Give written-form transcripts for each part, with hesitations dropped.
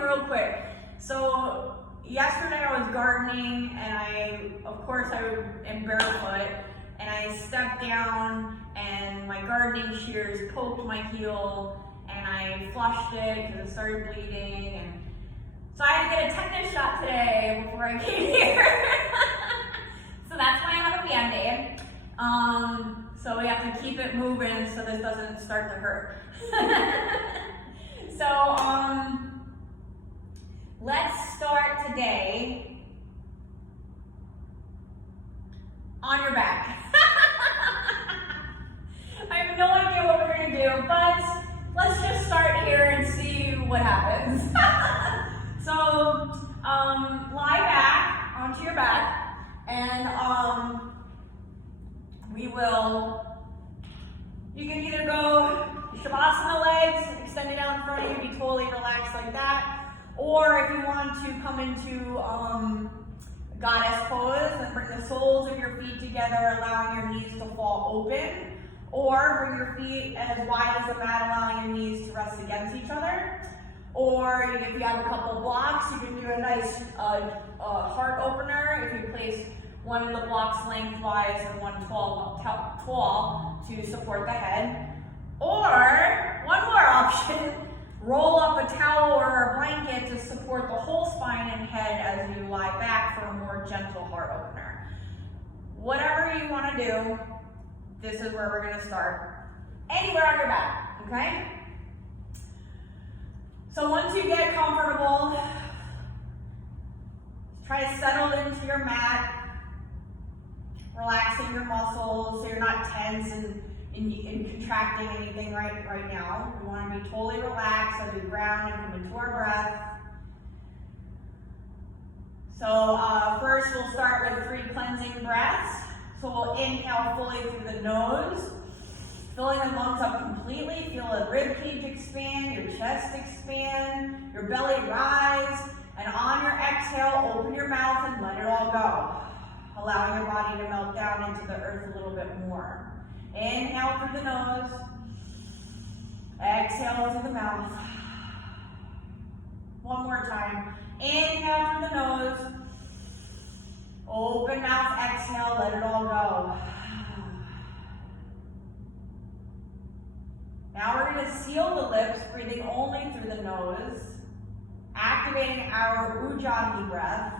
real quick. So yesterday I was gardening, and of course I am barefoot, and I stepped down and my gardening shears poked my heel, and I flushed it because it started bleeding, and so I had to get a tetanus shot today before I came here. So that's why I have a Band-Aid. So we have to keep it moving so this doesn't start to hurt. So let's start today on your back. I have no idea what we're gonna do, but let's just start here and see what happens. So lie back onto your back, and you can either go Shavasana legs, extended out in front of you, be totally relaxed like that, or if you want to come into goddess pose and bring the soles of your feet together, allowing your knees to fall open, or bring your feet as wide as the mat, allowing your knees to rest against each other. Or if you have a couple blocks, you can do a nice heart opener if you place one of the blocks lengthwise and one tall to support the head. Or, one more option, roll up a towel or a blanket to support the whole spine and head as you lie back for a more gentle heart opener. Whatever you want to do, this is where we're going to start. Anywhere on your back, okay? So once you get comfortable, try to settle into your mat, relaxing your muscles so you're not tense and contracting anything right now. We want to be totally relaxed as we ground and come into our breath. So first we'll start with 3 cleansing breaths. So we'll inhale fully through the nose, filling the lungs up completely. Feel the rib cage expand, your chest expand, your belly rise, and on your exhale, open your mouth and let it all go, allowing your body to melt down into the earth a little bit more. Inhale through the nose, exhale through the mouth. One more time. Inhale through the nose, open mouth, exhale, let it all go. Now we're going to seal the lips, breathing only through the nose, activating our Ujjayi breath.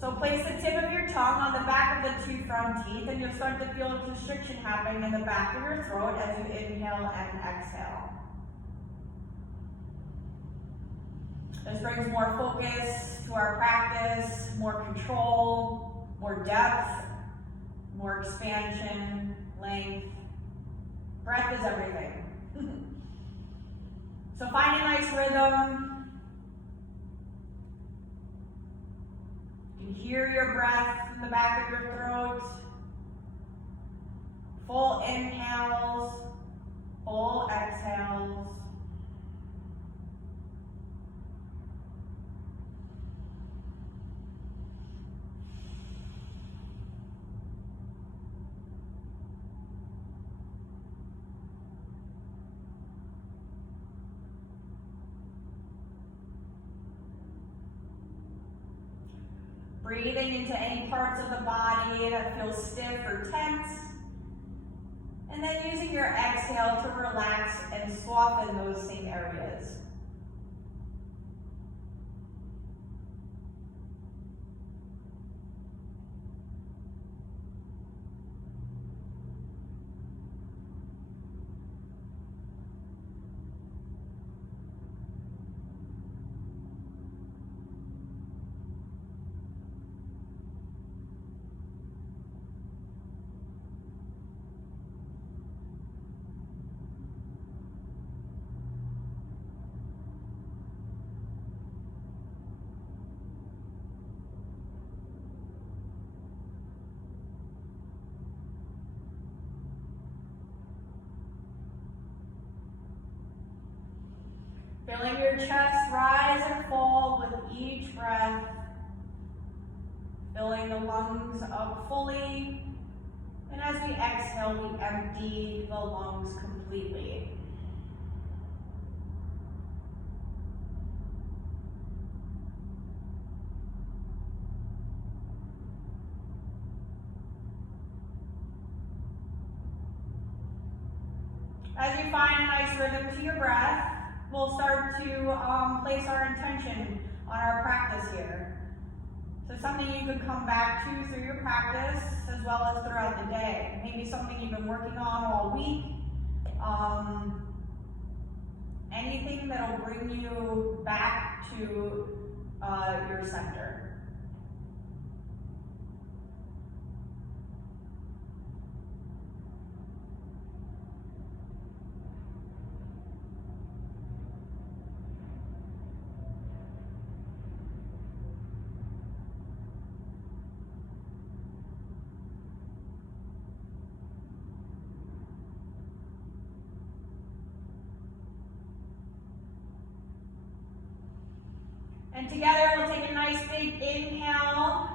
So place the tip of your tongue on the back of the 2 front teeth, and you'll start to feel a constriction happening in the back of your throat as you inhale and exhale. This brings more focus to our practice, more control, more depth, more expansion, length. Breath is everything. So find a nice rhythm. You can hear your breath in the back of your throat. Full inhales, full exhales. Breathing into any parts of the body that feel stiff or tense. And then using your exhale to relax and soften those same areas. Feeling your chest rise and fall with each breath. Filling the lungs up fully. And as we exhale, we empty. empty the lungs completely. As you find a nice rhythm to your breath, we'll start to place our intention on our practice here. So something you could come back to through your practice as well as throughout the day. Maybe something you've been working on all week. Anything that'll bring you back to your center. And together we'll take a nice big inhale.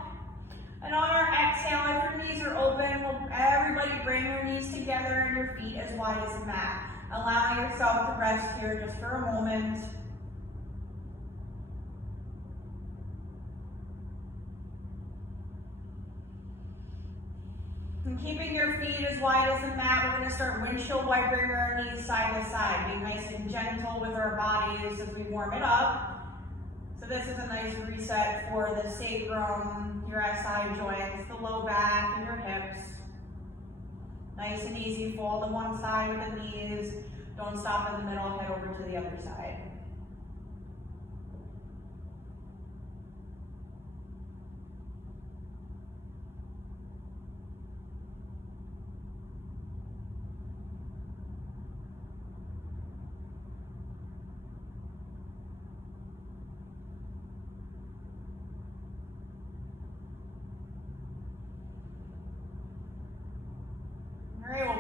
And on our exhale, if your knees are open, everybody bring your knees together and your feet as wide as the mat. Allowing yourself to rest here just for a moment. And keeping your feet as wide as the mat, we're going to start windshield wipering our knees side to side. Being nice and gentle with our bodies as we warm it up. So this is a nice reset for the sacrum, your SI joints, the low back, and your hips. Nice and easy, fold to one side with the knees. Don't stop in the middle, head over to the other side.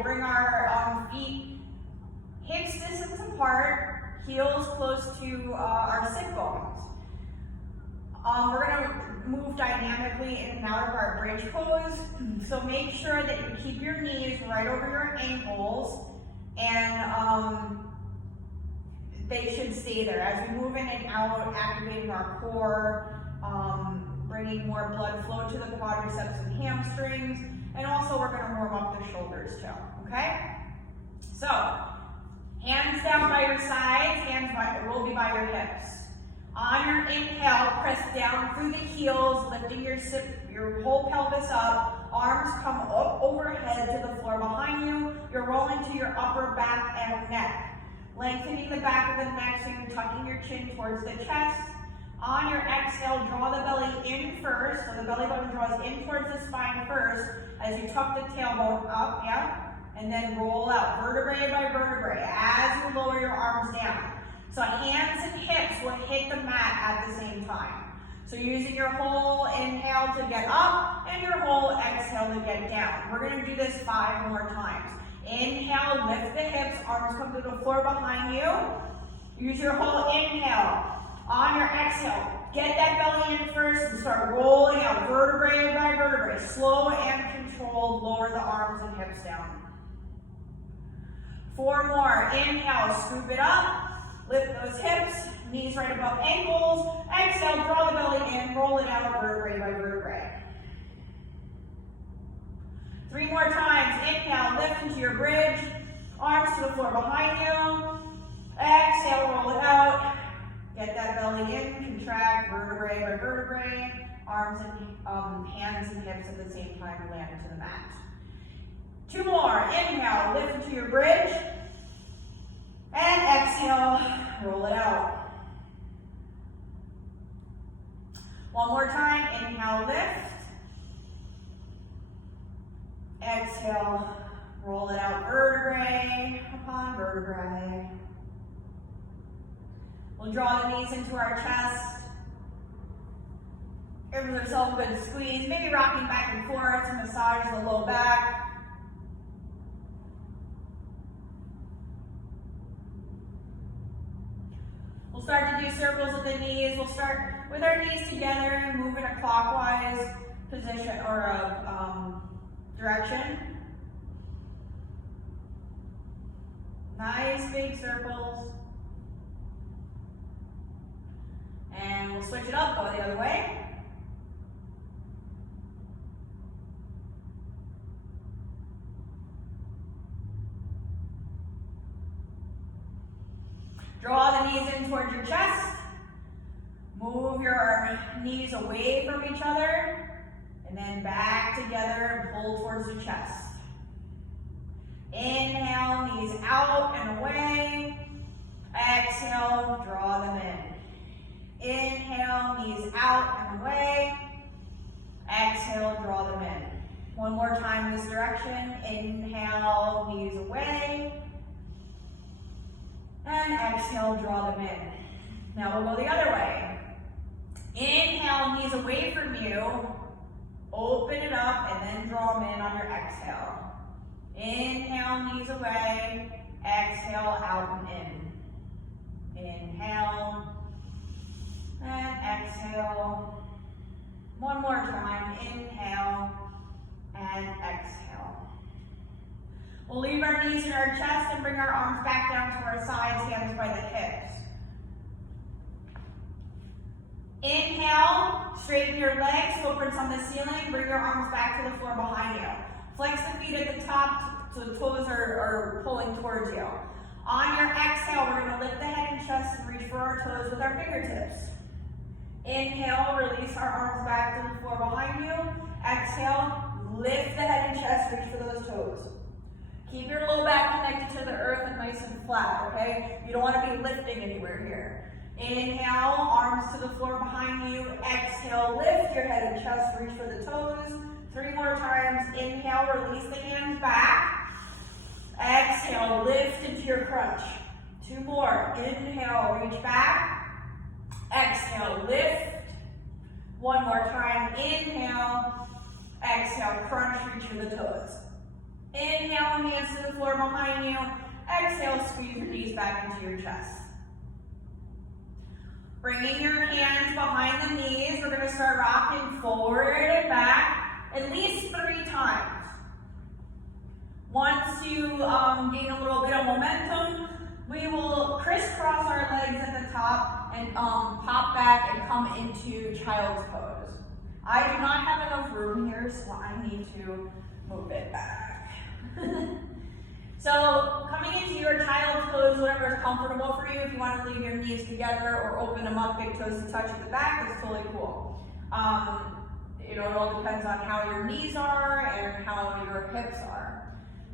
Bring our feet hips distance apart, heels close to our sit bones. We're going to move dynamically in and out of our bridge pose. So make sure that you keep your knees right over your ankles, and they should stay there. As we move in and out, activating our core, bringing more blood flow to the quadriceps and hamstrings. And also we're going to warm up the shoulders too, okay? So, hands down by your sides, will be by your hips. On your inhale, press down through the heels, lifting your whole pelvis up. Arms come up overhead to the floor behind you. You're rolling to your upper back and neck. Lengthening the back of the neck so you're tucking your chin towards the chest. On your exhale, draw the belly in first, so the belly button draws in towards the spine first as you tuck the tailbone up, yeah? And then roll out vertebrae by vertebrae as you lower your arms down. So hands and hips will hit the mat at the same time. So using your whole inhale to get up and your whole exhale to get down. We're going to do this 5 more times. Inhale, lift the hips, arms come to the floor behind you. Use your whole inhale. On your exhale, get that belly in first and start rolling out vertebrae by vertebrae. Slow and controlled, lower the arms and hips down. 4 more. Inhale, scoop it up. Lift those hips, knees right above ankles. Exhale, draw the belly in, roll it out vertebrae by vertebrae. 3 more times. Inhale, lift into your bridge. Arms to the floor behind you. Exhale, roll it out. Get that belly in, contract vertebrae by vertebrae. Arms and hands and hips at the same time land into the mat. 2 more. Inhale, lift into your bridge. And exhale, roll it out. 1 more time. Inhale, lift. Exhale, roll it out vertebrae upon vertebrae. We'll draw the knees into our chest. Give yourself a good squeeze, maybe rocking back and forth to massage the low back. We'll start to do circles with the knees. We'll start with our knees together and move in a clockwise position or a direction. Nice big circles. And we'll switch it up, go the other way. chest. Move your knees away from each other, and then back together and pull towards the chest. Inhale, knees out and away. Exhale, draw them in. Inhale, knees out and away. Exhale, draw them in. One more time this direction. Inhale, knees away. And exhale, draw them in. Now we'll go the other way. Inhale, knees away from you. Open it up and then draw them in on your exhale. Inhale, knees away. Exhale, out and in. Inhale. And exhale. One more time. Inhale and exhale. We'll leave our knees in our chest and bring our arms back down to our sides, hands by the hips. Inhale, straighten your legs, footprints on the ceiling, bring your arms back to the floor behind you. Flex the feet at the top so the toes are pulling towards you. On your exhale, we're going to lift the head and chest and reach for our toes with our fingertips. Inhale, release our arms back to the floor behind you. Exhale, lift the head and chest, reach for those toes. Keep your low back connected to the earth and nice and flat, okay? You don't want to be lifting anywhere here. Inhale, arms to the floor behind you. Exhale, lift your head and chest, reach for the toes. 3 more times. Inhale, release the hands back. Exhale, lift into your crunch. 2 more. Inhale, reach back. Exhale, lift. 1 more time. Inhale. Exhale, crunch, reach for the toes. Inhale, hands to the floor behind you. Exhale, squeeze your knees back into your chest. Bringing your hands behind the knees, we're going to start rocking forward and back at least 3 times. Once you gain a little bit of momentum, we will crisscross our legs at the top and pop back and come into child's pose. I do not have enough room here, so I need to move it back. So coming into your child's pose, whatever is comfortable for you. If you want to leave your knees together or open them up, big toes to touch at the back, that's totally cool. It all depends on how your knees are and how your hips are.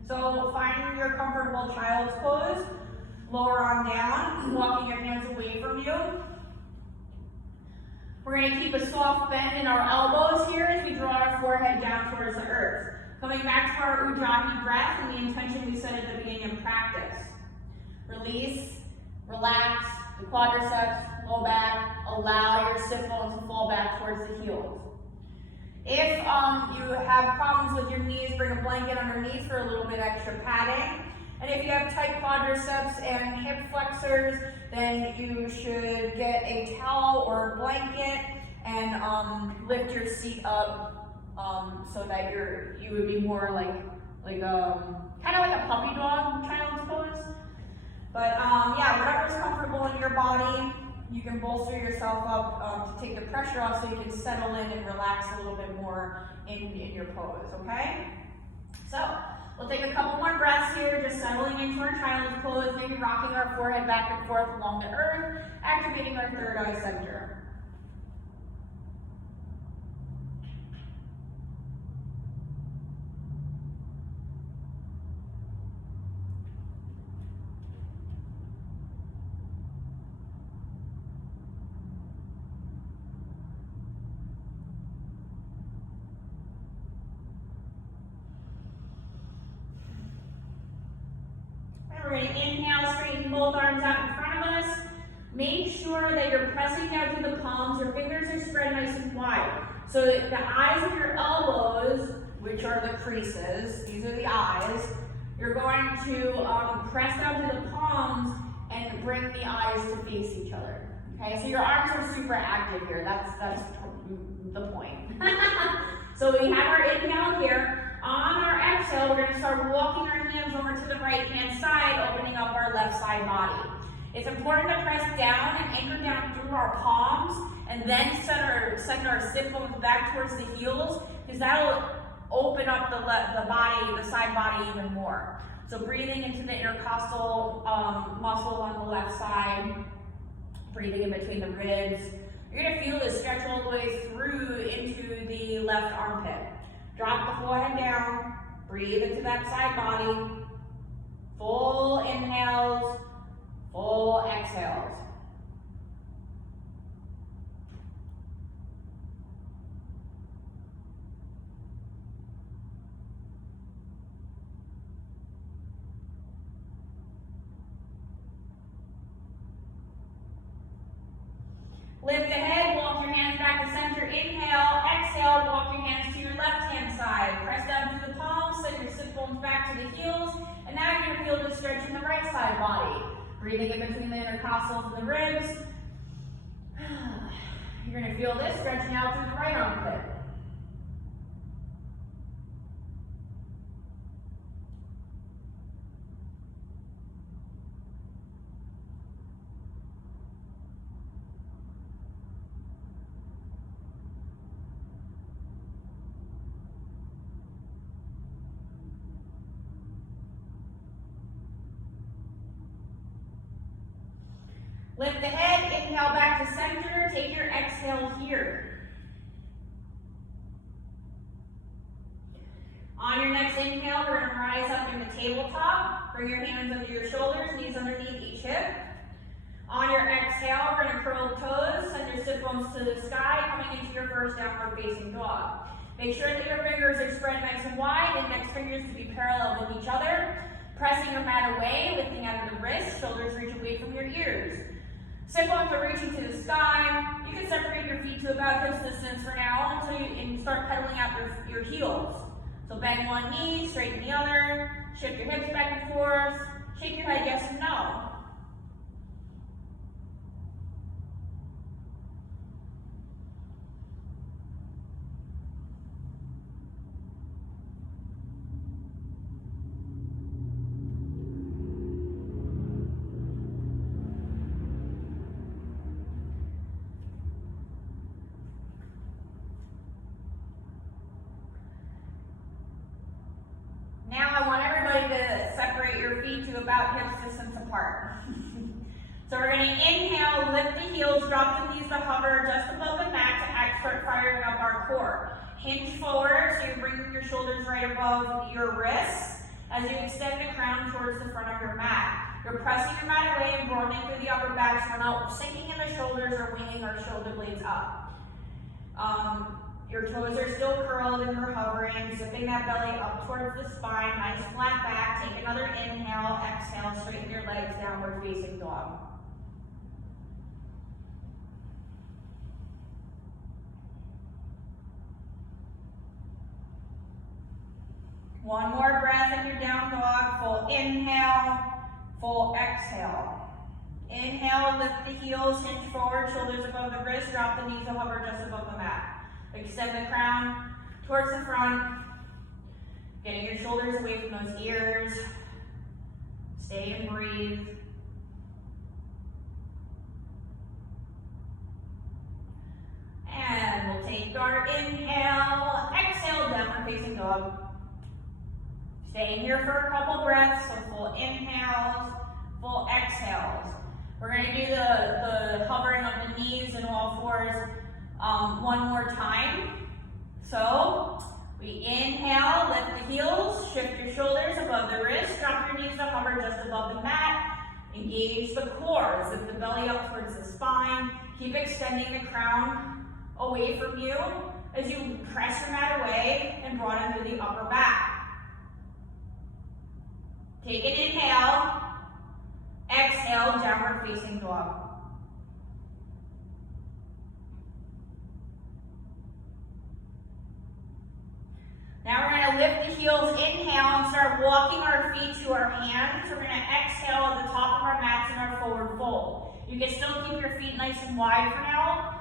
So find your comfortable child's pose. Lower arm down, walking your hands away from you. We're going to keep a soft bend in our elbows here as we draw our forehead down towards the earth. Coming back to our Ujjayi breath and the intention we set at the beginning of practice. Release, relax the quadriceps, low back, allow your sit bones to fall back towards the heels. If you have problems with your knees, bring a blanket underneath for a little bit extra padding. And if you have tight quadriceps and hip flexors, then you should get a towel or a blanket and lift your seat up so that you would be more like kind of like a puppy dog child's pose. But yeah, whatever's comfortable in your body, you can bolster yourself up to take the pressure off so you can settle in and relax a little bit more in your pose, okay? So we'll take a couple more breaths here, just settling into our child's pose, maybe rocking our forehead back and forth along the earth, activating our third eye center. We're going to inhale, straighten both arms out in front of us. Make sure that you're pressing down through the palms. Your fingers are spread nice and wide. So that the eyes of your elbows, which are the creases, these are the eyes, you're going to press down to the palms and bring the eyes to face each other. Okay, so your arms are super active here. That's the point. So we have our inhale here. On our exhale, we're going to start walking our hands over to the right-hand side, opening up our left side body. It's important to press down and anchor down through our palms, and then send our sit bones back towards the heels, because that'll open up the body, the side body even more. So breathing into the intercostal muscles on the left side, Breathing in between the ribs. You're gonna feel this stretch all the way through into the left armpit. Drop the forehead down, breathe into that side body. Full inhales, full exhales. Lift the head, walk your hands back to center. Inhale, exhale, walk your hands to your left-hand side. Press down through the palms, send your sit bones back to the heels. And now you're going to feel the stretch in the right side body. Breathing in between the intercostals and the ribs. You're going to feel this stretching out through the right armpit. Lift the head, inhale back to center, take your exhale here. On your next inhale, we're going to rise up into tabletop. Bring your hands under your shoulders, knees underneath each hip. On your exhale, we're going to curl toes, send your sit bones to the sky, coming into your first downward facing dog. Make sure that your fingers are spread nice and wide, index fingers to be parallel with each other. Pressing your mat away, lifting out of the wrists, shoulders reach away from your ears. Sit bones are reaching to the sky. You can separate your feet to about hip distance for now until you start pedaling out your heels. So bend one knee, straighten the other, shift your hips back and forth, shake your head yes and no. Now I want everybody to separate your feet to about hip distance apart. So we're going to inhale, lift the heels, drop the knees to hover just above the mat to start firing up our core. Hinge forward, so you're bringing your shoulders right above your wrists as you extend the crown towards the front of your mat. You're pressing your mat away and broadening through the upper back so we're not sinking in the shoulders or winging our shoulder blades up. Your toes are still curled and we're hovering, zipping that belly up towards the spine, nice flat back. Take another inhale, exhale, straighten your legs, downward facing dog. One more breath in your down dog, full inhale, full exhale. Inhale, lift the heels, hinge forward, shoulders above the wrist, drop the knees to hover just above the mat. Extend the crown towards the front, getting your shoulders away from those ears. Stay and breathe. And we'll take our inhale, exhale, downward facing dog. Stay here for a couple breaths, so full inhales, full exhales. We're going to do the hovering of the knees and all fours one more time. So we inhale, lift the heels, shift your shoulders above the wrist, drop your knees to hover just above the mat, engage the core, zip the belly up towards the spine, keep extending the crown away from you as you press your mat away and broaden through the upper back. Take an inhale, exhale, downward facing dog. Now we're going to lift the heels, inhale, and start walking our feet to our hands. We're going to exhale at the top of our mats in our forward fold. You can still keep your feet nice and wide for now,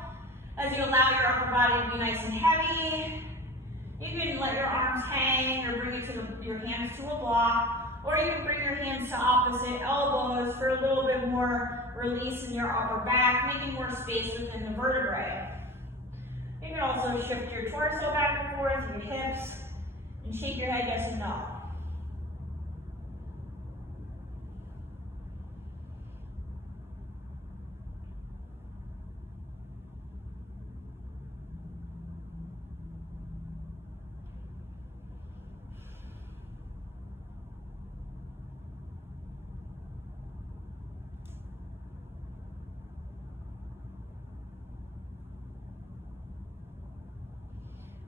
as you allow your upper body to be nice and heavy. You can let your arms hang or bring it to your hands to a block, or you can bring your hands to opposite elbows for a little bit more release in your upper back, making more space within the vertebrae. You can also shift your torso back and forth, your hips, and shake your head yes and no.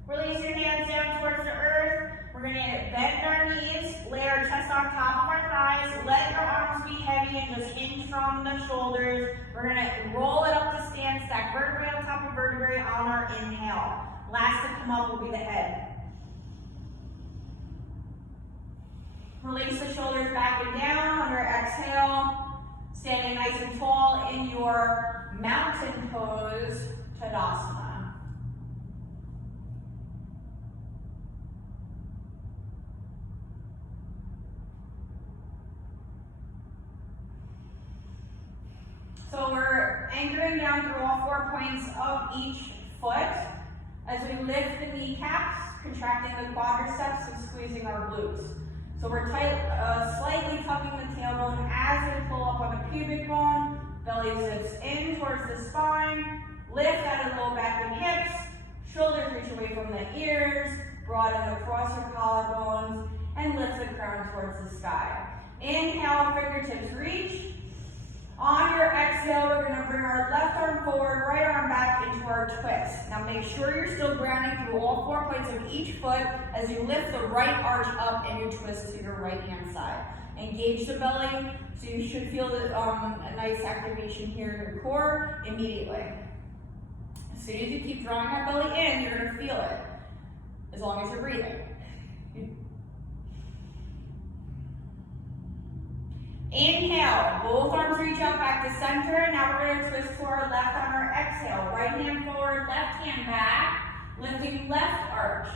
Release your hands down towards the earth. We're going to bend our knees, lay our chest on top of our thighs, let your arms be heavy and just hinge from the shoulders. We're going to roll it up to stand, stack vertebrae on top of vertebrae on our inhale. Last to come up will be the head. Release the shoulders back and down on your exhale, standing nice and tall in your mountain pose, Tadasana. So we're anchoring down through all 4 points of each foot as we lift the kneecaps, contracting the quadriceps and squeezing our glutes. So we're slightly tucking the tailbone as we pull up on the pubic bone, belly zips in towards the spine, lift out of the low back and hips, shoulders reach away from the ears, broaden across your collarbones, and lift the crown towards the sky. Inhale, fingertips reach. On your exhale, we're going to bring our left arm forward, right arm back into our twist. Now make sure you're still grounding through all 4 points of each foot as you lift the right arch up and you twist to your right hand side. Engage the belly, so you should feel a nice activation here in your core immediately. As soon as you keep drawing that belly in, you're going to feel it, as long as you're breathing. Inhale, both arms reach up back to center. Now we're going to twist to our left on our exhale. Right hand forward, left hand back, lifting left arch.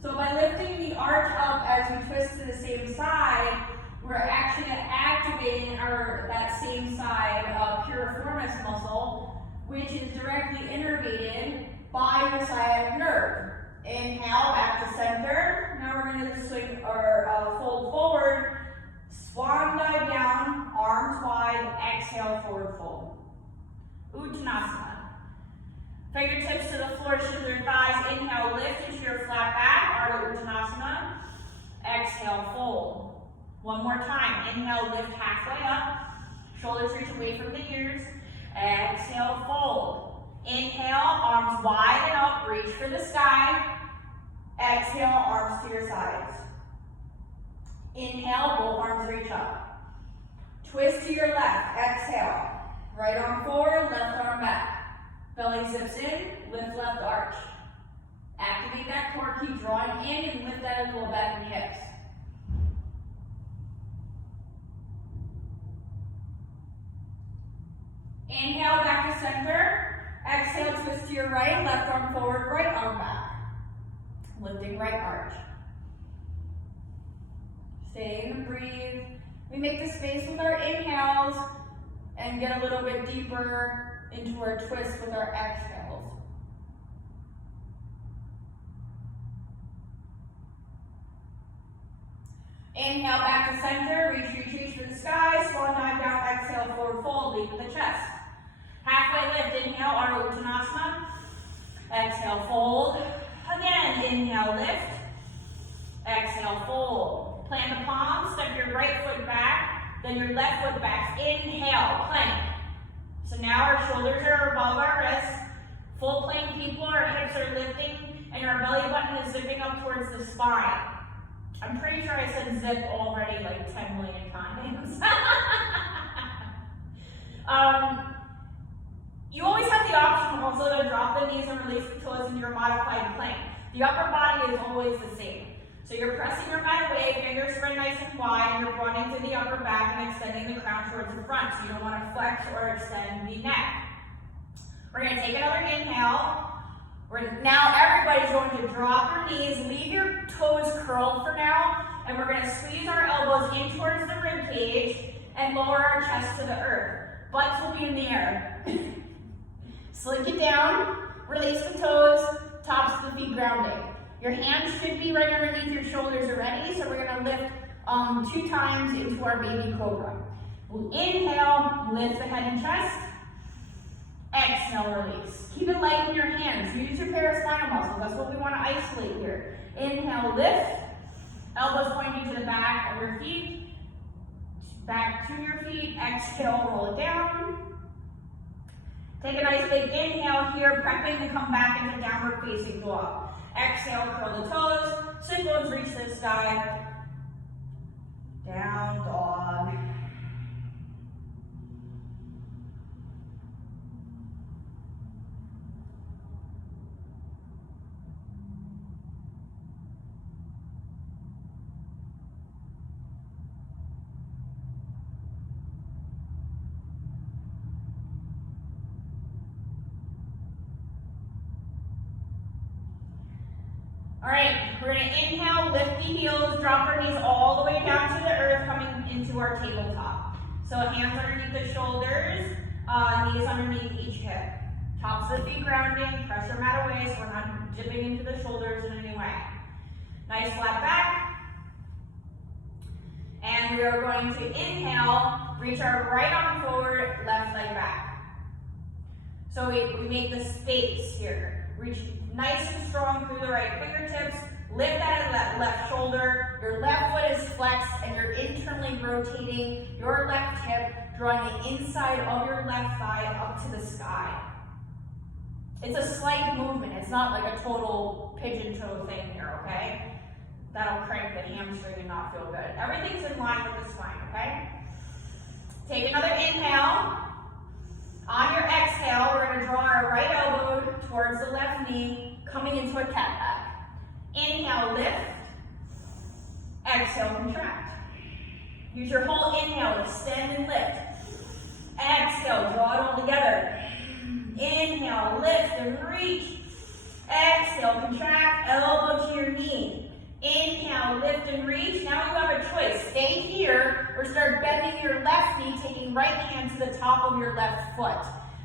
So by lifting the arch up as we twist to the same side, we're actually activating that same side piriformis muscle, which is directly innervated by your sciatic nerve. Inhale, back to center. Now we're going to swing or fold forward. Swan dive down, arms wide, exhale, forward fold. Uttanasana. Fingertips to the floor, shins your thighs. Inhale, lift into your flat back, Ardha Uttanasana. Exhale, fold. One more time. Inhale, lift halfway up. Shoulders reach away from the ears. Exhale, fold. Inhale, arms wide and up, reach for the sky. Exhale, arms to your sides. Inhale, both arms reach up. Twist to your left, exhale. Right arm forward, left arm back. Belly zips in, lift left arch. Activate that core, keep drawing in and lift that low back and hips. Inhale, back to center. Exhale, twist to your right, left arm forward, right arm back. Lifting right arch. Stay and breathe. We make the space with our inhales and get a little bit deeper into our twist with our exhales. Inhale, back to center, reach for the sky, swan dive down, exhale, forward fold, lead with the chest. Halfway lift, inhale, Ardha Uttanasana. Exhale, fold. Again, inhale, lift. Exhale, fold. Plant the palms, step your right foot back, then your left foot back. Inhale, plank. So now our shoulders are above our wrists. Full plank people, our hips are lifting, and our belly button is zipping up towards the spine. I'm pretty sure I said zip already like 10 million times. You always have the option also to drop the knees and release the toes into your modified plank. The upper body is always the same. So you're pressing your mat away, fingers spread nice and wide, and you're running through the upper back and extending the crown towards the front. So you don't want to flex or extend the neck. We're going to take another inhale. Now everybody's going to drop your knees, leave your toes curled for now, and we're going to squeeze our elbows in towards the rib cage and lower our chest to the earth. Butts will be in the air. Slink it down, release the toes, tops of the feet grounding. Your hands should be right underneath your shoulders already, so we're going to lift 2 times into our baby cobra. We'll inhale, lift the head and chest. Exhale, release. Keep it light in your hands. Use your paraspinal muscles. That's what we want to isolate here. Inhale, lift. Elbows pointing to the back of your feet. Back to your feet. Exhale, roll it down. Take a nice big inhale here, prepping to come back into downward facing dog. Exhale, curl the toes, sit bones reach to the sky. Down dog. All right, we're gonna inhale, lift the heels, drop our knees all the way down to the earth, coming into our tabletop. So hands underneath the shoulders, knees underneath each hip. Tops of the feet grounding, press your mat away so we're not dipping into the shoulders in any way. Nice flat back. And we are going to inhale, reach our right arm forward, left leg back. So we make the space here. Reach nice and strong through the right fingertips. Lift that left shoulder. Your left foot is flexed and you're internally rotating your left hip, drawing the inside of your left thigh up to the sky. It's a slight movement. It's not like a total pigeon toe thing here, okay? That'll crank the hamstring and not feel good. Everything's in line with the spine, okay? Take another inhale. On your exhale, we're going to draw our right elbow towards the left knee, coming into a cat back. Inhale, lift. Exhale, contract. Use your whole inhale, extend and lift. Exhale, draw it all together. Inhale, lift and reach. Exhale, contract, elbow to your knee. Inhale, lift and reach. Now you have a choice. Stay here or start bending your left knee, taking right hand to the top of your left foot.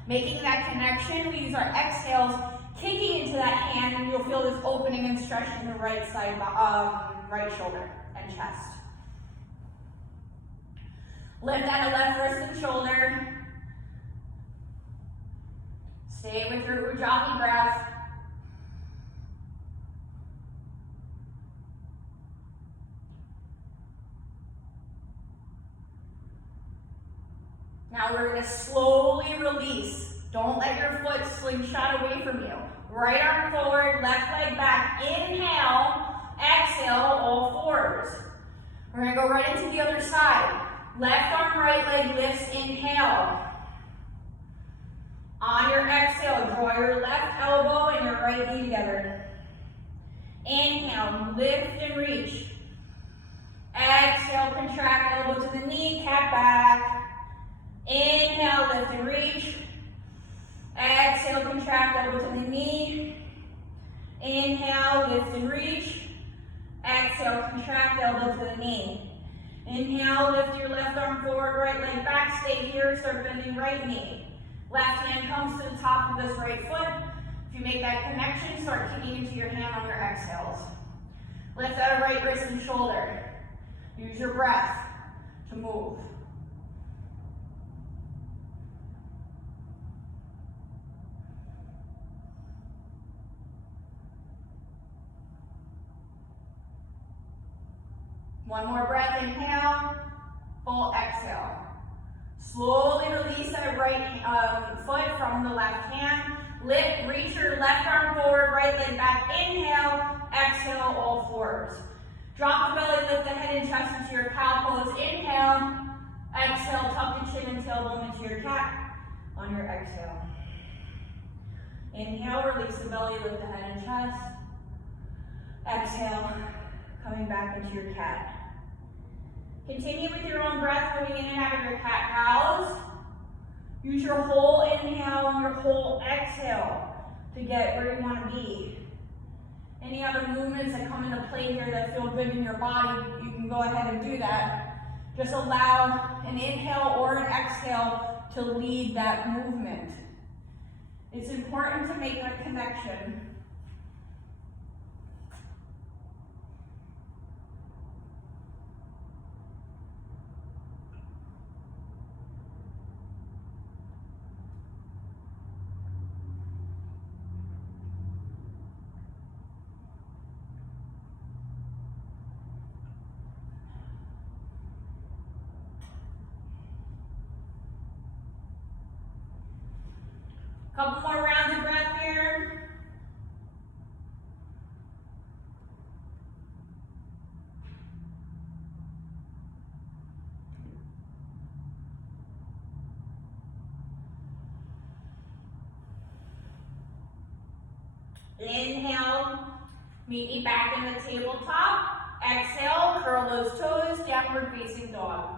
Making that connection, we use our exhales, kicking into that hand, and you'll feel this opening and stretching the right side, right shoulder and chest. Lift out of left wrist and shoulder. Stay with your Ujjayi breath. Now we're going to slowly release. Don't let your foot slingshot away from you. Right arm forward, left leg back. Inhale, exhale, all fours. We're going to go right into the other side. Left arm, right leg lifts, inhale. On your exhale, draw your left elbow and your right knee together. Inhale, lift and reach. Exhale, contract, elbow to the knee, cat back. Inhale, lift and reach. Exhale, contract, elbow to the knee. Inhale, lift and reach. Exhale, contract, elbow to the knee. Inhale, lift your left arm forward, right leg back. Stay here, start bending right knee. Left hand comes to the top of this right foot. If you make that connection, start kicking into your hand on your exhales. Lift out of right wrist and shoulder. Use your breath to move. One more breath, inhale, full exhale. Slowly release that right foot from the left hand. Lift, reach your left arm forward, right leg back. Inhale, exhale, all fours. Drop the belly, lift the head and chest into your cow pose. Inhale, exhale, tuck the chin and tailbone into your cat on your exhale. Inhale, release the belly, lift the head and chest. Exhale, coming back into your cat. Continue with your own breath, moving in and out of your cat-cows. Use your whole inhale and your whole exhale to get where you want to be. Any other movements that come into play here that feel good in your body, you can go ahead and do that. Just allow an inhale or an exhale to lead that movement. It's important to make that connection. Couple more rounds of breath here. Inhale, meet me back in the tabletop. Exhale, curl those toes, downward facing dog.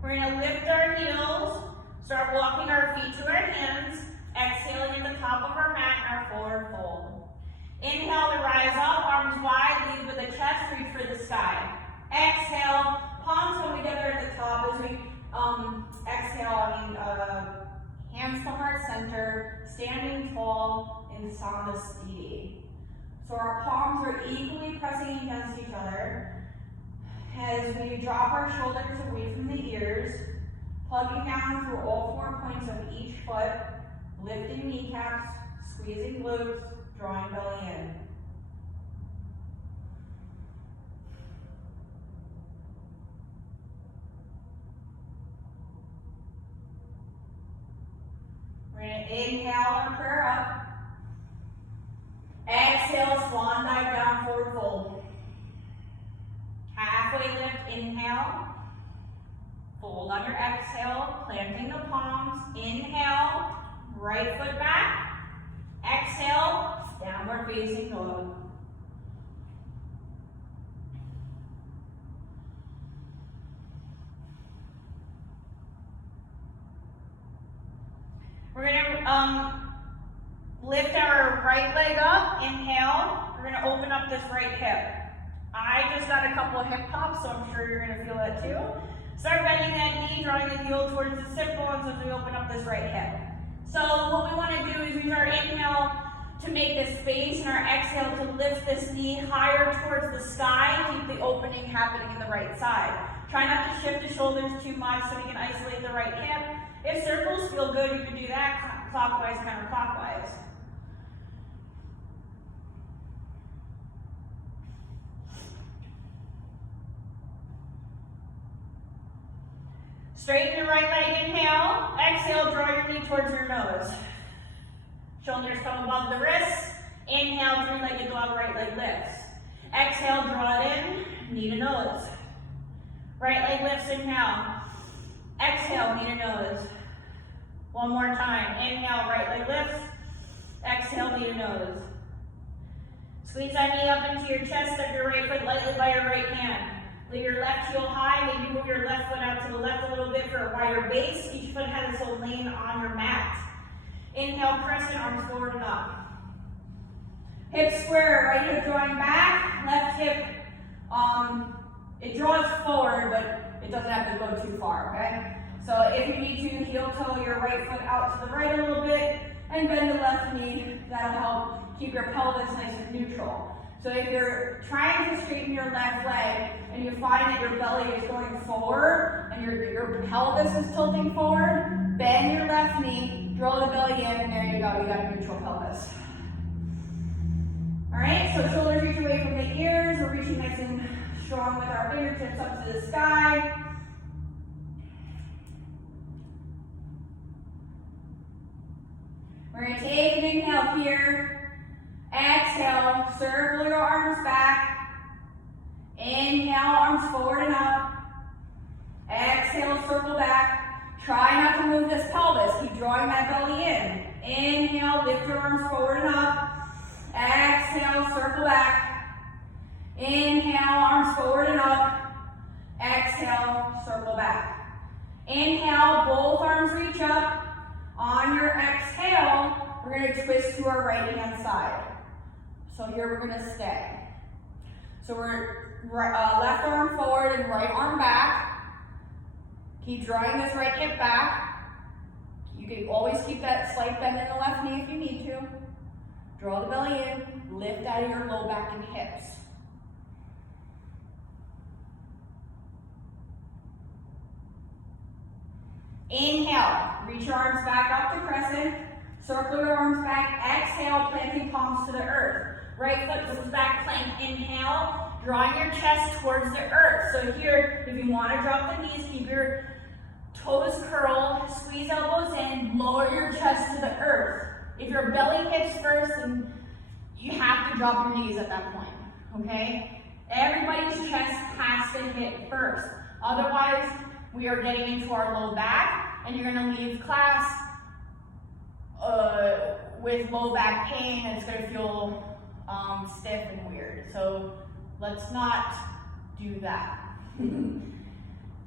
We're going to lift our heels, start walking our feet to our hands, exhaling at the top of our mat in our forward fold. Inhale to rise up, arms wide, lead with the chest, reach for the sky. Exhale, palms come together at the top as we exhale, hands to heart center, standing tall in Samasthiti. So our palms are equally pressing against each other as we drop our shoulders away from the ears, plugging down through all 4 points of each foot, lifting kneecaps, squeezing glutes, drawing belly in. We're going to inhale our prayer up. Exhale, swan dive down, forward fold. Halfway lift, inhale. Fold on your exhale, planting the palms. Inhale, right foot back. Exhale, downward facing dog. We're going to lift our right leg up. Inhale. We're going to open up this right hip. I just got a couple of hip pops, so I'm sure you're going to feel that too. Start bending that knee, drawing the heel towards the sit bones as we open up this right hip. So what we want to do is use our inhale to make this space and our exhale to lift this knee higher towards the sky, keep the opening happening in the right side. Try not to shift the shoulders too much so we can isolate the right hip. If circles feel good, you can do that clockwise, counterclockwise. Straighten your right leg, inhale. Exhale, draw your knee towards your nose. Shoulders come above the wrists. Inhale, three-legged dog, right leg lifts. Exhale, draw it in, knee to nose. Right leg lifts, inhale. Exhale, knee to nose. One more time. Inhale, right leg lifts. Exhale, knee to nose. Squeeze that knee up into your chest, step your right foot lightly by your right hand. Leave your left heel high, maybe move your left foot out to the left a little bit for a wider base. Each foot has its own lane on your mat. Inhale, crescent, arms forward and up. Hip square, right hip drawing back, left hip, it draws forward, but it doesn't have to go too far, okay? So if you need to, heel toe your right foot out to the right a little bit, and bend the left knee. That'll help keep your pelvis nice and neutral. So if you're trying to straighten your left leg and you find that your belly is going forward and your pelvis is tilting forward, bend your left knee, draw the belly in, and there you go, you got a neutral pelvis. All right, so shoulders reach away from the ears. We're reaching nice and strong with our fingertips up to the sky. We're going to take an inhale here. Exhale, circle your arms back. Inhale, arms forward and up. Exhale, circle back. Try not to move this pelvis. Keep drawing that belly in. Inhale, lift your arms forward and up. Exhale, circle back. Inhale, arms forward and up. Exhale, circle back. Inhale, both arms reach up. On your exhale, we're going to twist to our right hand side. So here we're going to stay. So we're left arm forward and right arm back. Keep drawing this right hip back. You can always keep that slight bend in the left knee if you need to. Draw the belly in, lift out of your low back and hips. Inhale, reach your arms back up to crescent. Circle your arms back. Exhale, planting palms palms to the earth. Right foot comes back, plank, inhale, drawing your chest towards the earth. So here, if you want to drop the knees, keep your toes curled, squeeze elbows in, lower your chest to the earth. If your belly hits first, then you have to drop your knees at that point, okay? Everybody's chest has to hit first. Otherwise, we are getting into our low back, and you're gonna leave class with low back pain, and it's gonna feel stiff and weird. So let's not do that.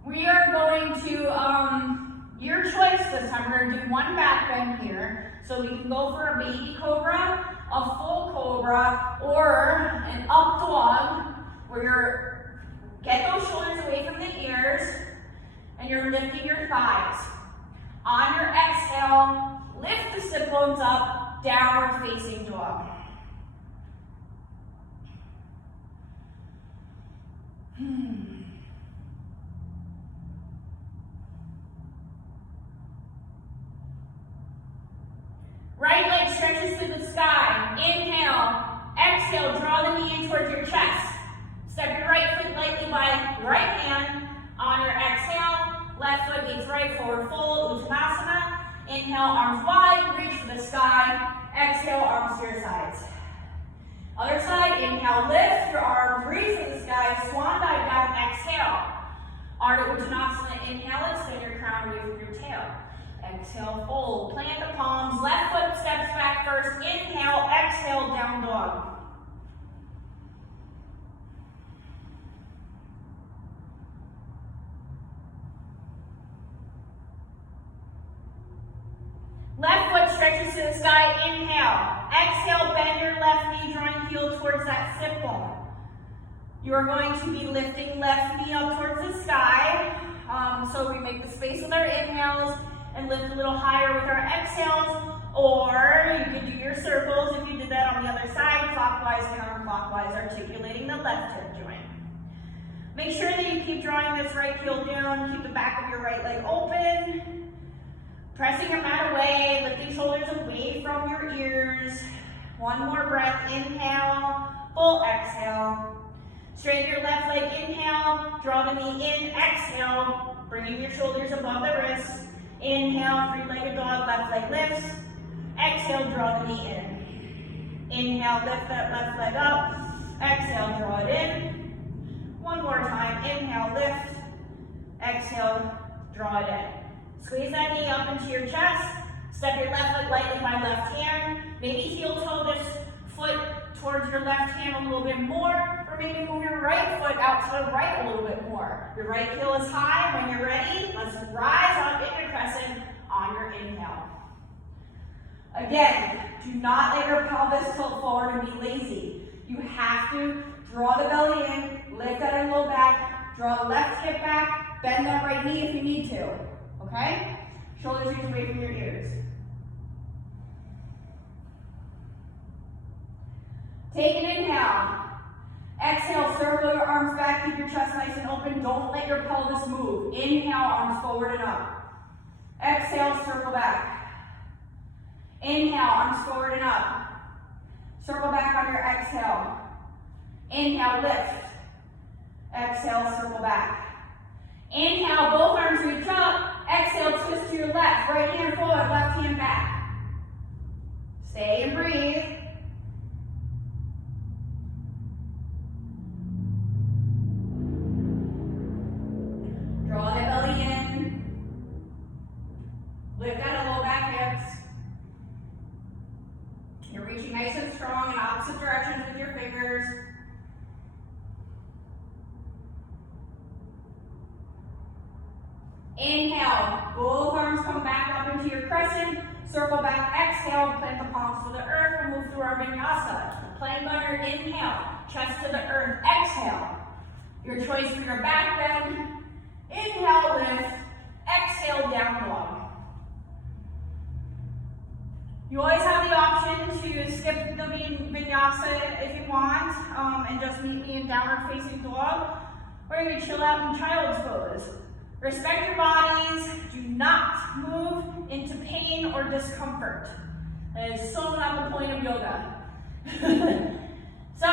We are going to, your choice this time, we're gonna do one back bend here. So we can go for a baby cobra, a full cobra, or an up dog, where you're, get those shoulders away from the ears, and you're lifting your thighs. On your exhale, lift the sit bones up, downward facing dog. Right leg stretches to the sky. Inhale, exhale, draw the knee in towards your chest. Step your right foot lightly by right hand. On your exhale, left foot meets right, forward fold, Uttanasana. Inhale, arms wide, reach for the sky. Exhale, arms to your sides. Other side, inhale, lift your arms, reach for the sky, swan dive down, exhale. Ardha Uttanasana, inhale, extend your crown away from your tail. Exhale, fold, plant the palms, left foot steps back first, inhale, exhale, down dog. Left foot stretches to the sky, inhale. Exhale, bend your left knee, drawing heel towards that sit bone. You are going to be lifting left knee up towards the sky. So we make the space with our inhales and lift a little higher with our exhales. Or you could do your circles if you did that on the other side, clockwise, counterclockwise, articulating the left hip joint. Make sure that you keep drawing this right heel down, keep the back of your right leg open. Pressing your mat away, lifting shoulders away from your ears. One more breath, inhale, full exhale. Straighten your left leg, inhale, draw the knee in, exhale, bringing your shoulders above the wrists. Inhale, three-legged dog, left leg lifts. Exhale, draw the knee in. Inhale, lift that left leg up. Exhale, draw it in. One more time, inhale, lift. Exhale, draw it in. Squeeze that knee up into your chest. Step your left foot lightly by left hand. Maybe heel toe this foot towards your left hand a little bit more, or maybe move your right foot out to the right a little bit more. Your right heel is high. When you're ready, let's rise up into crescent on your inhale. Again, do not let your pelvis tilt forward and be lazy. You have to draw the belly in, lift that low back, draw the left hip back, bend that right knee if you need to. Okay? Shoulders reach away from your ears. Take an inhale. Exhale, circle your arms back, keep your chest nice and open. Don't let your pelvis move. Inhale, arms forward and up. Exhale, circle back. Inhale, arms forward and up. Circle back on your exhale. Inhale, lift. Exhale, circle back. Inhale, both arms reach up. Exhale, twist to your left. Right hand forward, left hand back. Stay and breathe. Draw the belly in. Lift out the low back hips. You're reaching nice and strong in opposite directions with your fingers. Inhale, both arms come back up into your crescent. Circle back, exhale, plant the palms to the earth and move through our vinyasa. Plank on your inhale, chest to the earth, exhale. Your choice for your back bend. Inhale, lift, exhale, down dog. You always have the option to skip the vinyasa if you want, and just meet me in downward facing dog, or you can chill out in child's pose. Respect your bodies. Do not move into pain or discomfort. That is so not the point of yoga. So,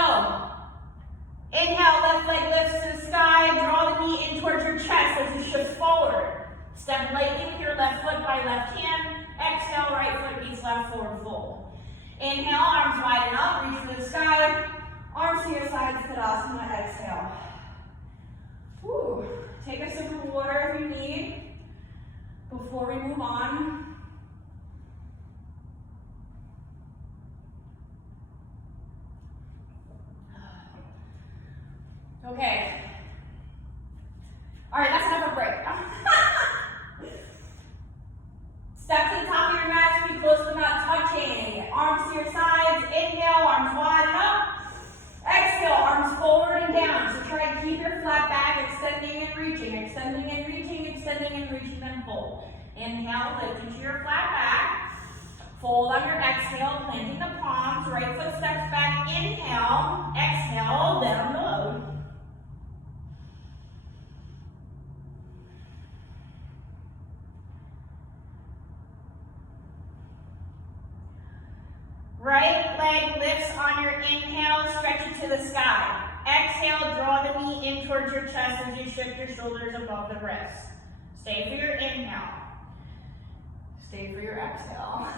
inhale, left leg lifts to the sky, draw the knee in towards your chest as you shift forward. Step lightly with your left foot by left hand. Exhale, right foot meets left forward fold. Inhale, arms widen up, reach for the sky. Arms to your sides, Tadasana, exhale. Woo. Take a sip of water if you need before we move on. Okay. All right, that's enough of a break. Step to the top of your mat, feet close but not touching. Arms to your sides, inhale, arms wide up. Exhale, arms forward and down. So try to keep your flat back, extending and reaching, extending and reaching, extending and reaching, then fold. Inhale, lift into your flat back. Fold on your exhale, planting the palms. Right foot steps back, inhale, exhale, down low. Right leg lifts on your inhale, stretch it to the sky. Exhale, draw the knee in towards your chest as you shift your shoulders above the wrists. Stay for your inhale. Stay for your exhale.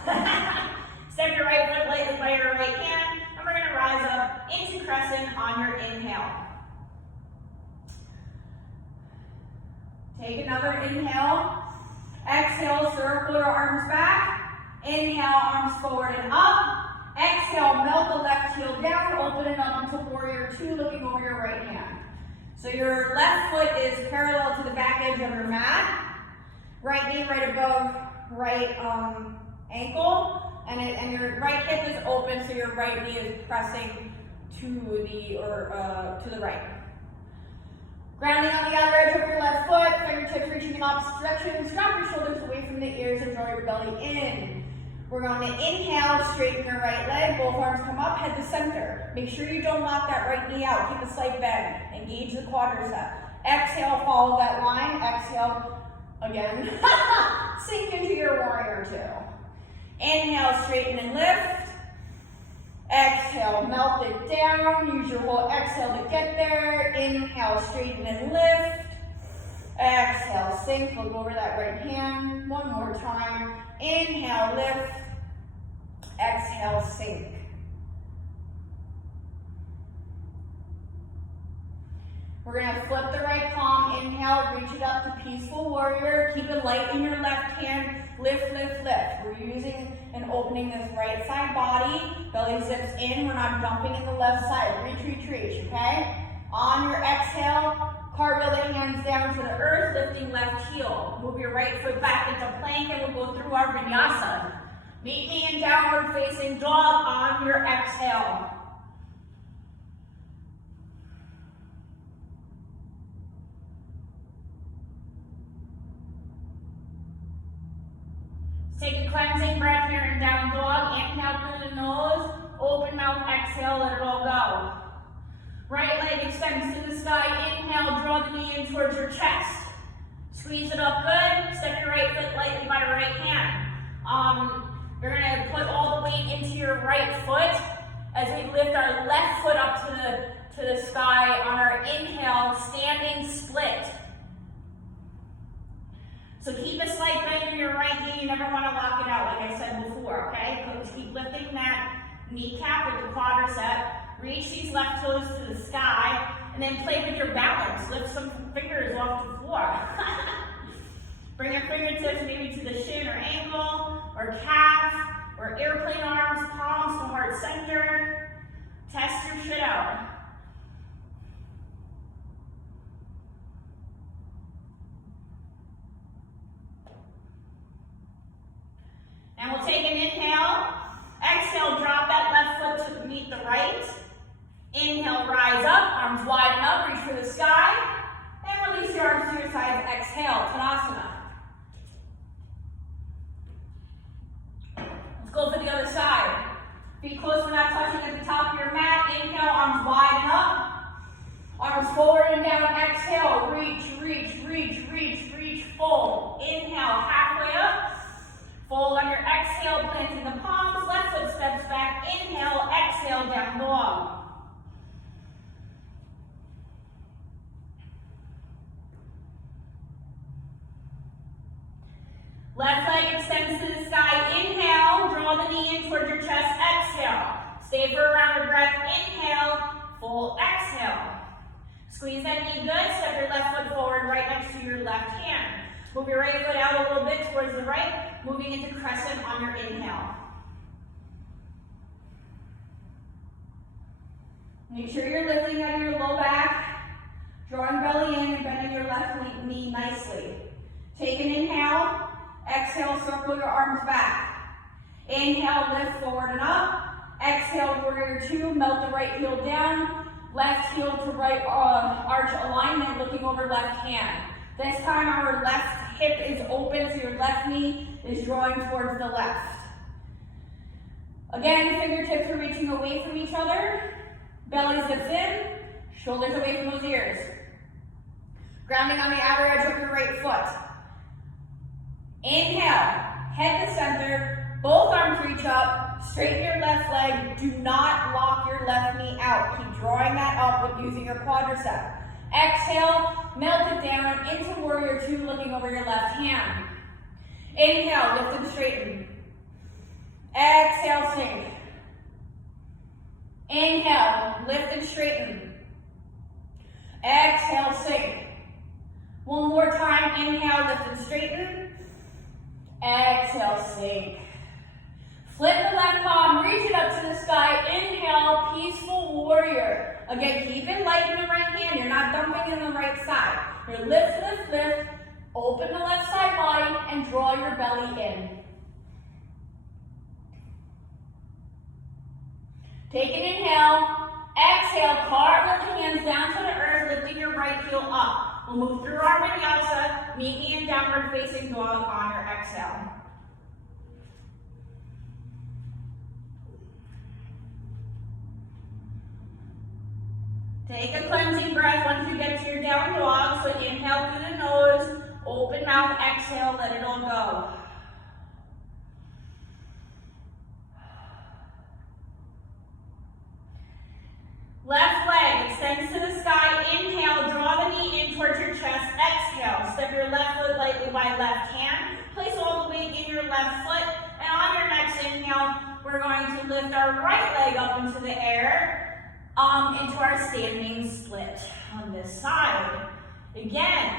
Step your right foot lightly by your right hand, and we're going to rise up into crescent on your inhale. Take another inhale. Exhale, circle your arms back. Inhale, arms forward and up. Exhale, melt the left heel down, open it up into warrior two, looking over your right hand. So your left foot is parallel to the back edge of your mat. Right knee right above right ankle, and your right hip is open, so your right knee is pressing to the right. Grounding on the outer edge of your left foot, fingertips reaching in opposite directions. Drop your shoulders away from the ears and draw your belly in. We're going to inhale, straighten your right leg, both arms come up, head to center. Make sure you don't lock that right knee out, keep a slight bend, engage the quadricep. Exhale, follow that line, exhale, again, sink into your warrior two. Inhale, straighten and lift. Exhale, melt it down, use your whole exhale to get there. Inhale, straighten and lift. Exhale, sink, look over that right hand. One more time. Inhale, lift. Exhale, sink. We're going to flip the right palm. Inhale, reach it up to peaceful warrior. Keep it light in your left hand. Lift, lift, lift. We're using and opening this right side body. Belly zips in. We're not jumping in the left side. Reach, reach, reach, okay? On your exhale, cartwheel the hands down to the earth, lifting left heel. Move your right foot back into plank and we'll go through our vinyasa. Meet me in downward facing dog on your exhale. Take a cleansing breath here in down dog. Inhale through the nose, open mouth, exhale, let it all go. Right leg extends to the sky. Inhale, draw the knee in towards your chest. Squeeze it up good. Step your right foot lightly by your right hand. You're going to put all the weight into your right foot as we lift our left foot up to the sky on our inhale, standing split. So keep a slight bend in your right knee. You never want to lock it out, like I said before, okay? Just keep lifting that kneecap with the quadricep. Reach these left toes to the sky, and then play with your balance. Lift some fingers off the floor. Bring your fingertips maybe to the shin or ankle, or calf, or airplane arms, palms to heart center. Test your shit out. And we'll take an inhale. Exhale, drop that left foot to meet the right. Inhale, rise up, arms widen up, reach for the sky. And release your arms to your sides. Exhale, Tadasana. Let's go for the other side. Feet close but not touching at the top of your mat. Inhale, arms widen up. Arms forward and down. Exhale, reach, reach, reach, reach, reach, fold. Inhale, halfway up. Fold on your exhale, planting the palms. Left foot steps back. Inhale, exhale, Left leg extends to the sky. Inhale, draw the knee in towards your chest. Exhale. Stay for a round of breath. Inhale, full exhale. Squeeze that knee good. Step your left foot forward right next to your left hand. Move your right foot out a little bit towards the right, moving into crescent on your inhale. Make sure you're lifting out of your low back, drawing belly in and bending your left knee nicely. Take an inhale, exhale, circle your arms back. Inhale, lift forward and up. Exhale, warrior two, melt the right heel down. Left heel to right arch alignment, looking over left hand. This time our left hip is open, so your left knee is drawing towards the left. Again, fingertips are reaching away from each other. Belly zips in, shoulders away from those ears. Grounding on the outer edge of your right foot. Inhale, head to center, both arms reach up, straighten your left leg. Do not lock your left knee out. Keep drawing that up with using your quadricep. Exhale, melt it down into warrior two, looking over your left hand. Inhale, lift and straighten. Exhale, sink. Inhale, lift and straighten. Exhale, sink. One more time, inhale, lift and straighten. Exhale, sink. Flip the left palm, reach it up to the sky. Inhale, peaceful warrior. Again, keep it light in the right hand. You're not dumping in the right side. You're lift, lift, lift. Open the left side body and draw your belly in. Take an inhale. Exhale, carve the hands down to the earth, lifting your right heel up. We'll move through our Vinyasa, meet me in downward facing dog on your exhale. Take a cleansing breath once you get to your down dog. So inhale through the nose, open mouth, exhale, let it all go. Left leg extends to the sky. Inhale, draw the knee in towards your chest. Exhale, step your left foot lightly by left hand. Place all the weight in your left foot. And on your next inhale, we're going to lift our right leg up into the air. Into our standing split on this side. Again,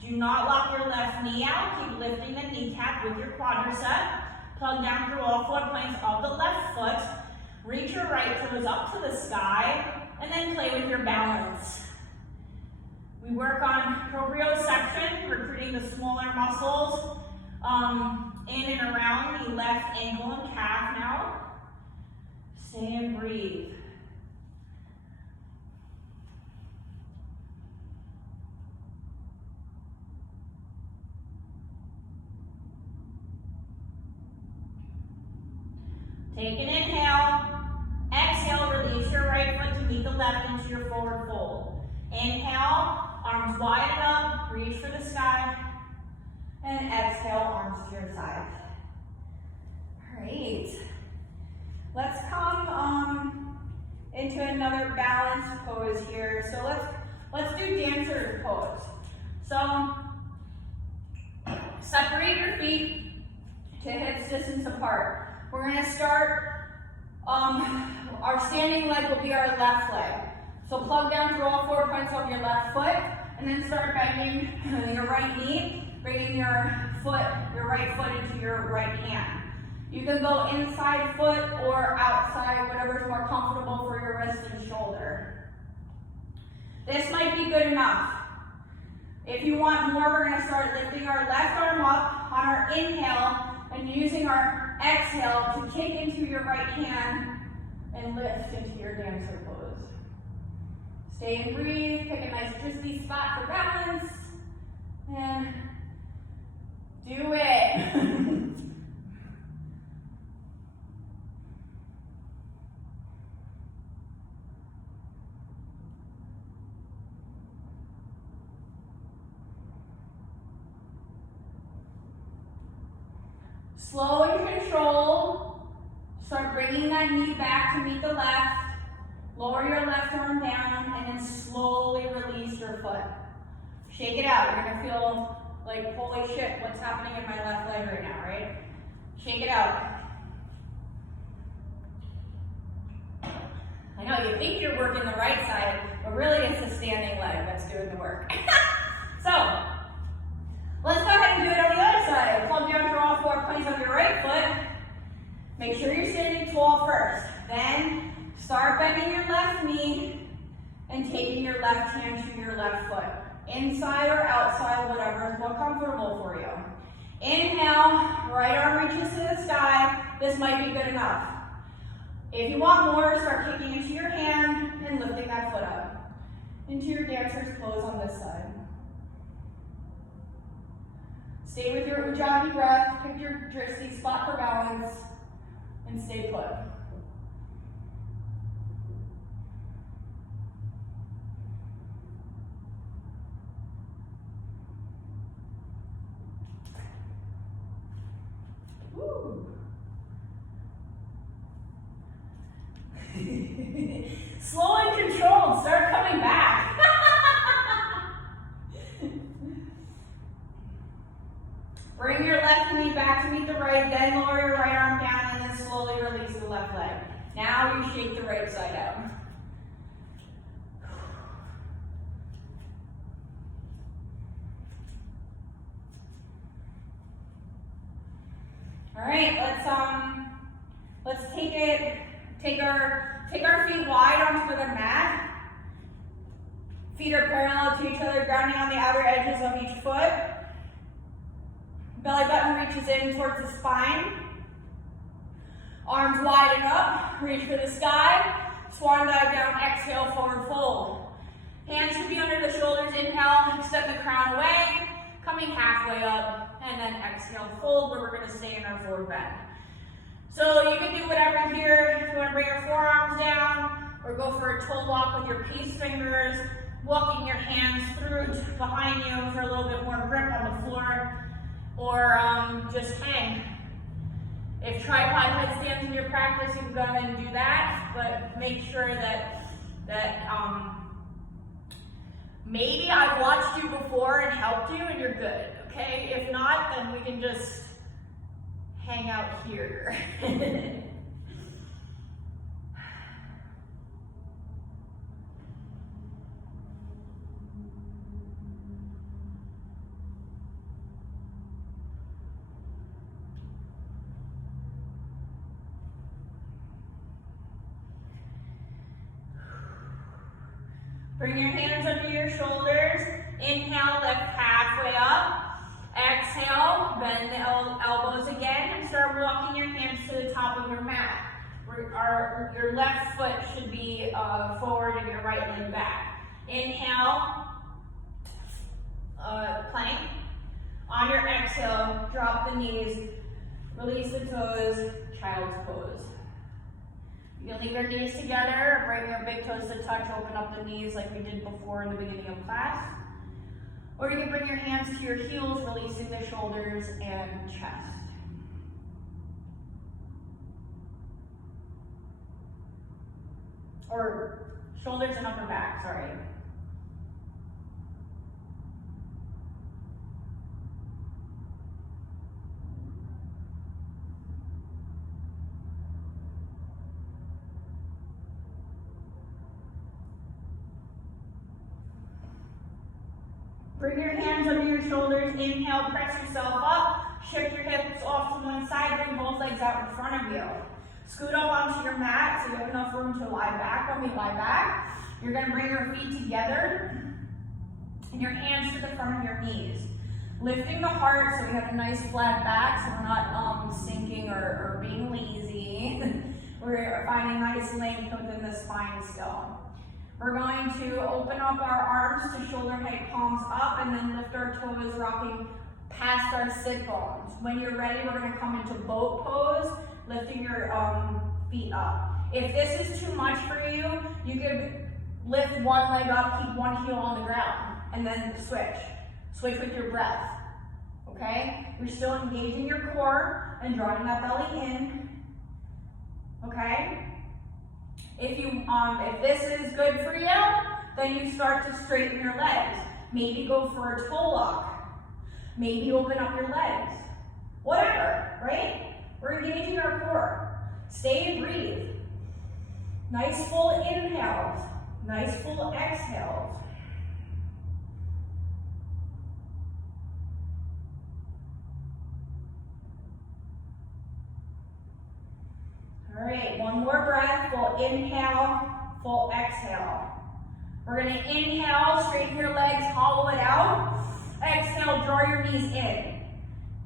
do not lock your left knee out. Keep lifting the kneecap with your quadricep. Plug down through all 4 points of the left foot. Reach your right toes up to the sky, and then play with your balance. We work on proprioception, recruiting the smaller muscles in and around the left ankle and calf now. Stay and breathe. Take an inhale. Exhale, release your right foot to meet the left into your forward fold. Inhale, arms widen up, reach for the sky. And exhale, arms to your side. All right. Let's come into another balanced pose here. So let's do dancer pose. So separate your feet to hips distance apart. We're going to start, our standing leg will be our left leg. So plug down through all 4 points of your left foot, and then start bending your right knee, bringing your right foot into your right hand. You can go inside foot or outside, whatever's more comfortable for your wrist and shoulder. This might be good enough. If you want more, we're going to start lifting our left arm up on our inhale, and using our exhale to kick into your right hand and lift into your dancer pose. Stay and breathe, pick a nice twisty spot for balance, and do it. Slow and control. Start bringing that knee back to meet the left. Lower your left arm down and then slowly release your foot. Shake it out. You're going to feel Like, holy shit, what's happening in my left leg right now, right? Shake it out. I know, you think you're working the right side, but really it's the standing leg that's doing the work. So, let's go ahead and do it on the other side. Plug down through all 4 points of your right foot. Make sure you're standing tall first. Then, start bending your left knee and taking your left hand to your left foot. Inside or outside, whatever is more comfortable for you. Inhale, right arm reaches to the sky. This might be good enough. If you want more, start kicking into your hand and lifting that foot up. Into your dancer's pose on this side. Stay with your Ujjayi breath, pick your drishti spot for balance, and stay put. Woo. Slow and controlled, start coming back. Bring your left knee back to meet the right, then lower your right arm down and then slowly release the left leg. Now you shake the right side out. All right, let's take our feet wide onto the mat. Feet are parallel to each other, grounding on the outer edges of each foot. Belly button reaches in towards the spine. Arms widen up, reach for the sky. Swan dive down, exhale, forward fold. Hands should be under the shoulders, inhale, extend the crown away, coming halfway up, and then exhale, fold, where we're gonna stay in our forward bend. So you can do whatever here. If you wanna bring your forearms down, or go for a toe walk with your peace fingers, walking your hands through behind you for a little bit more grip on the floor, or just hang. If tripod headstands in your practice, you can go ahead and do that, but make sure that maybe I've watched you before and helped you and you're good, okay? If not, then we can just hang out here. Bring your hands under your shoulders. Inhale, lift halfway up. Exhale, bend the elbows again and start walking your hands to the top of your mat. Your left foot should be forward and your right leg back. Inhale, plank. On your exhale, drop the knees, release the toes, child's pose. You can leave your knees together, bring your big toes to touch, open up the knees like we did before in the beginning of class. Or you can bring your hands to your heels, releasing the shoulders and chest. Or shoulders and upper back, sorry. Bring your hands under your shoulders, inhale, press yourself up, shift your hips off to one side, bring both legs out in front of you. Scoot up onto your mat so you have enough room to lie back. When we lie back, you're gonna bring your feet together and your hands to the front of your knees. Lifting the heart so we have a nice flat back so we're not sinking or being lazy. We're finding nice length within the spine still. We're going to open up our arms to shoulder height, palms up, and then lift our toes, rocking past our sit bones. When you're ready, we're going to come into boat pose, lifting your feet up. If this is too much for you, you can lift one leg up, keep one heel on the ground, and then switch. Switch with your breath, okay? You're still engaging your core and drawing that belly in, okay? If this is good for you, then you start to straighten your legs. Maybe go for a toe lock. Maybe open up your legs. Whatever, right? We're engaging our core. Stay and breathe. Nice full inhales. Nice full exhales. All right, one more breath. Full inhale, full exhale. We're going to inhale, straighten your legs, hollow it out. Exhale, draw your knees in.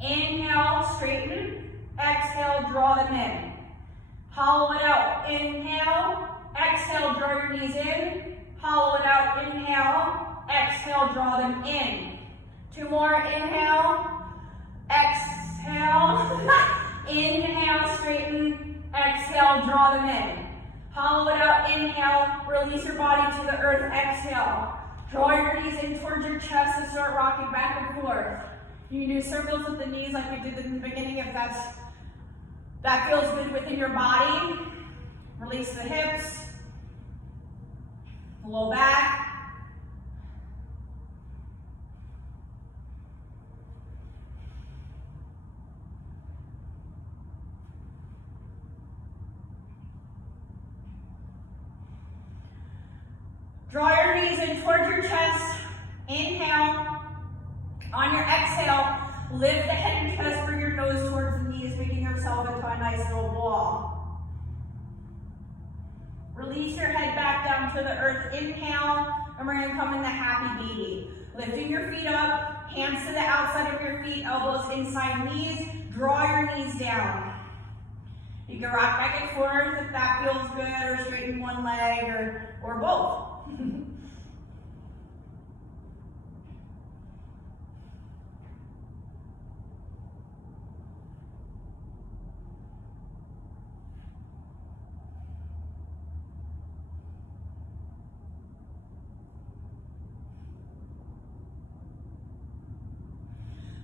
Inhale, straighten. Exhale, draw them in. Hollow it out. Inhale. Exhale, draw your knees in. Hollow it out. Inhale. Exhale, draw them in. Two more. Inhale. Exhale. Inhale, straighten. Exhale, draw them in. Hollow it out. Inhale. Release your body to the earth. Exhale. Draw your knees in towards your chest and start rocking back and forth. You can do circles with the knees like we did in the beginning if that feels good within your body. Release the hips, low back. Draw your knees in towards your chest. Inhale. On your exhale, lift the head and chest, bring your nose towards the knees, making yourself into a nice little ball. Release your head back down to the earth. Inhale, and we're going to come in the happy baby. Lifting your feet up, hands to the outside of your feet, elbows inside knees. Draw your knees down. You can rock back and forth if that feels good, or straighten one leg, or both.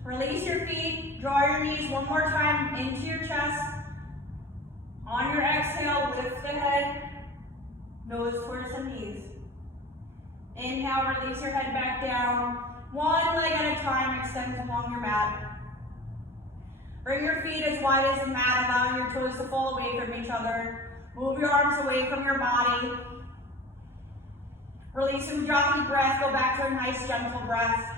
Release your feet, draw your knees one more time into your chest. On your exhale, lift the head, nose towards the knees. Inhale, release your head back down. One leg at a time, extend along your mat. Bring your feet as wide as the mat, allowing your toes to fall away from each other. Move your arms away from your body. Release and drop the breath, go back to a nice gentle breath.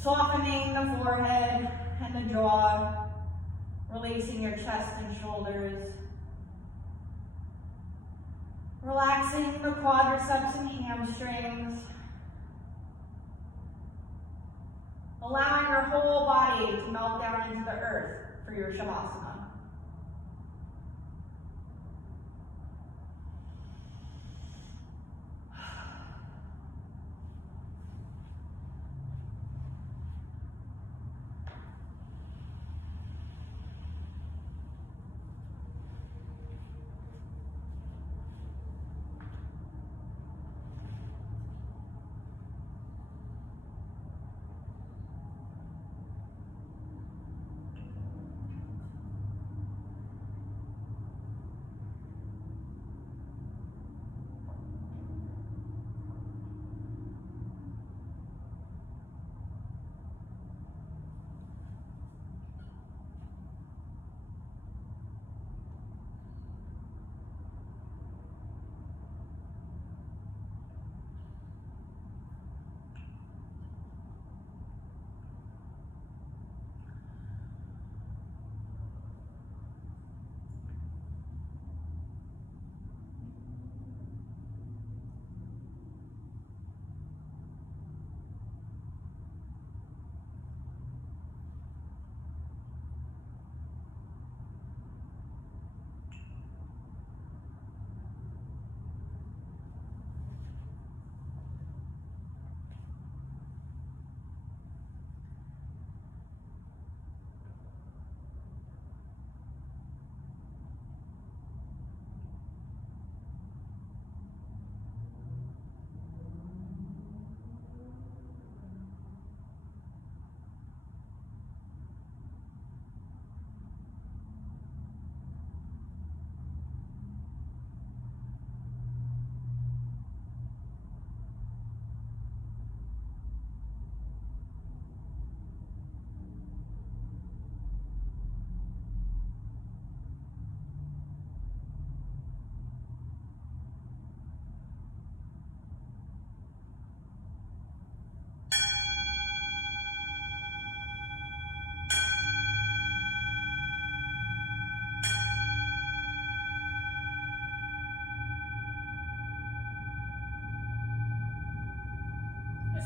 Softening the forehead and the jaw, releasing your chest and shoulders. Relaxing the quadriceps and hamstrings. Allowing your whole body to melt down into the earth for your Shavasana.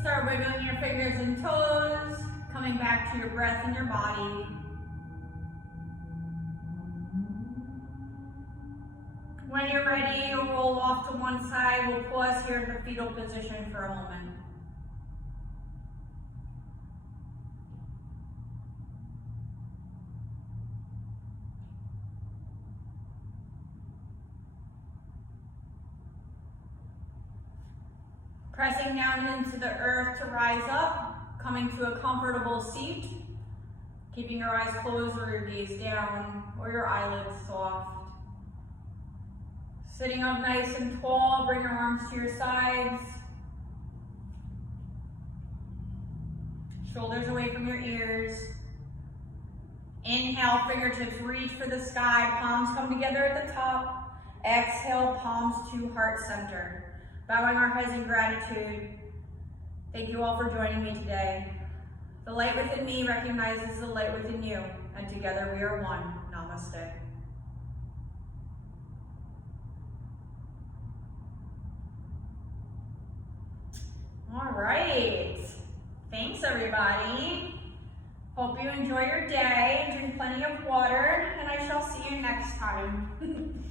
Start wiggling your fingers and toes, coming back to your breath and your body. When you're ready, you'll roll off to one side. We'll pause here in the fetal position for a moment. Pressing down into the earth to rise up, coming to a comfortable seat, keeping your eyes closed or your gaze down or your eyelids soft. Sitting up nice and tall, bring your arms to your sides. Shoulders away from your ears. Inhale, fingertips reach for the sky, palms come together at the top. Exhale, palms to heart center. Bowing our heads in gratitude. Thank you all for joining me today. The light within me recognizes the light within you, and together we are one. Namaste. All right. Thanks, everybody. Hope you enjoy your day. Drink plenty of water, and I shall see you next time.